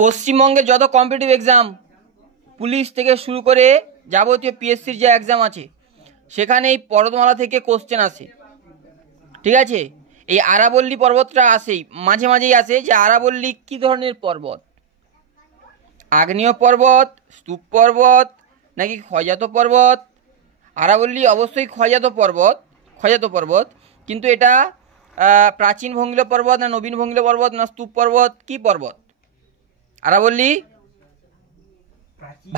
পশ্চিমবঙ্গে যত competitive exam police থেকে শুরু করে যাবতীয় পিএসসির যে এক্সাম আছে সেখানে এই পর্বতমালা থেকে কোশ্চেন আসে, ঠিক আছে। এই আরাবল্লী পর্বতটা আসেই, মাঝে মাঝেই আসে যে আরাবল্লী কী ধরনের পর্বত, আগ্নেয় পর্বত, স্তূপ পর্বত নাকি ক্ষয়জাত পর্বত। আরাবল্লী অবশ্যই ক্ষয়জাত পর্বত, কিন্তু এটা প্রাচীন ভঙ্গিল পর্বত না নবীন ভঙ্গিল পর্বত না স্তূপ পর্বত, কি পর্বত? আরাবল্লী,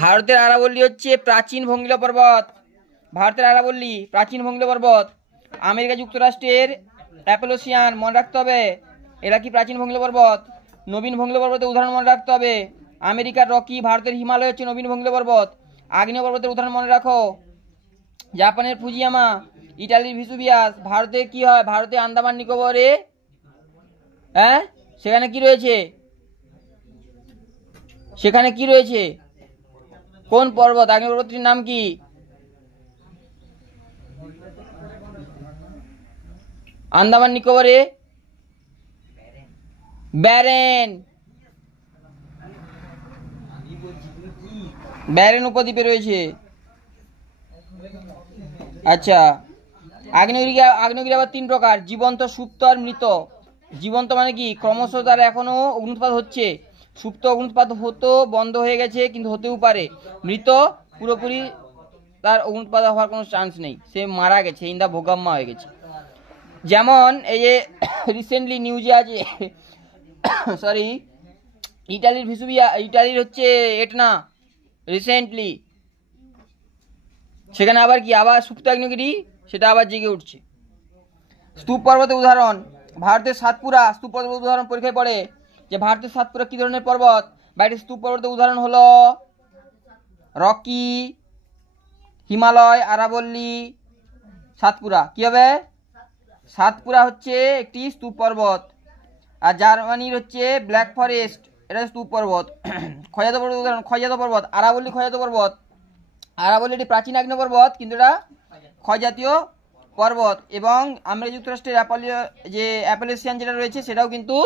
ভারতের আরাবল্লী হচ্ছে প্রাচীন ভঙ্গিল পর্বত। ভারতের আরাবল্লী প্রাচীন ভঙ্গিল পর্বত। আমেরিকা যুক্তরাষ্ট্রের অ্যাপেলোসিয়ান মনে রাখতে হবে, এরা কি প্রাচীন ভঙ্গিল পর্বত। নবীন ভঙ্গিল পর্বতের উদাহরণ মনে রাখতে হবে, আমেরিকার রকি, ভারতের হিমালয় হচ্ছে নবীন ভঙ্গিল পর্বত। আগ্নেয় পর্বতের উদাহরণ মনে রাখো, জাপানের ফুজিয়ামা, ইটালির ভিসুভিয়াস। ভারতে কি হয়, ভারতে আন্দামান নিকোবরে সেখানে কি রয়েছে, সেখানে কি রয়েছে, কোন পর্বত, আগ্নেয় পর্বতটির নাম কি? আন্দামান নিকোবরে ব্যারেন, ব্যারেন উপদ্বীপে রয়েছে। আচ্ছা, আগ্নেয়গিরি আবার তিন প্রকার, জীবন্ত, সুপ্ত আর মৃত। জীবন্ত মানে কি, ক্রমশ তার এখনো অগ্নুৎপাত হচ্ছে, সুপ্ত অগ্নুৎপাত হতো বন্ধ হয়ে গেছে কিন্তু হতেও পারে, মৃত পুরোপুরি তার অগ্নুৎপাত হওয়ার কোনো চান্স নেই, সে মারা গেছে, ইন্দা ভোগাম্মা হয়ে গেছে। যেমন এই যে রিসেন্টলি নিউজে আছে সরি ইটালির ইটালির হচ্ছে এটনা রিসেন্টলি, সেখানে আবার কি, আবার সুপ্ত আগ্নেয়গিরি সেটা আবার জেগে উঠছে। স্তূপ পর্বতের উদাহরণ, ভারতের সাতপুরা স্তূপ পর্বতের উদাহরণ পরীক্ষায় পড়ে যে ভারতের সাতপুরা কি ধরনের পর্বত, বা এটি স্তূপ পর্বতের উদাহরণ হলো রকি, হিমালয়, আরাবল্লী, সাতপুরা। কি হবে? সাতপুরা হচ্ছে একটি স্তূপ পর্বত, আর জার্মানির হচ্ছে ব্ল্যাক ফরেস্ট, এটা স্তূপ পর্বত। ক্ষয়জাত পর্বত উদাহরণ, ক্ষয়জাত পর্বত, আরাবল্লী ক্ষয়জাত পর্বত। আরাবল্লী এটি প্রাচীন আগ্নেয় পর্বত কিন্তু এটা ক্ষয়জাতীয় পর্বত। এবং আমেরিকা যুক্তরাষ্ট্রের যে অ্যাপেলেসিয়ান যেটা রয়েছে সেটাও কিন্তু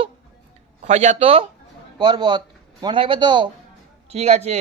ক্ষয়জাত পর্বত। মনে থাকবে তো? ঠিক আছে।